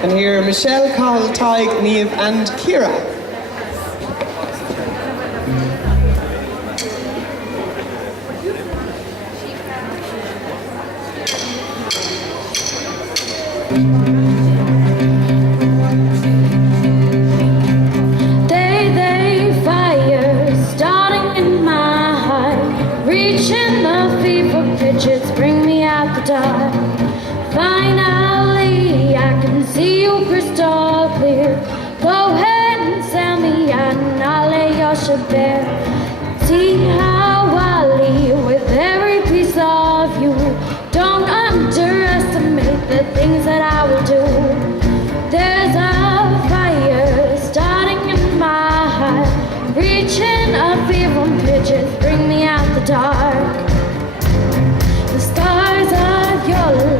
And here Michelle, Carl, Tig, Niamh and Ciara. Reaching the fever pitches, bring me out the dark. Finally, I can see you crystal clear. Go ahead and sell me out and I'll lay your ship bare. See how I leave with every piece of you. Don't underestimate the things that I will do. There's a fire starting in my heart, reaching a fever pitches, bring me out the dark. The stars of your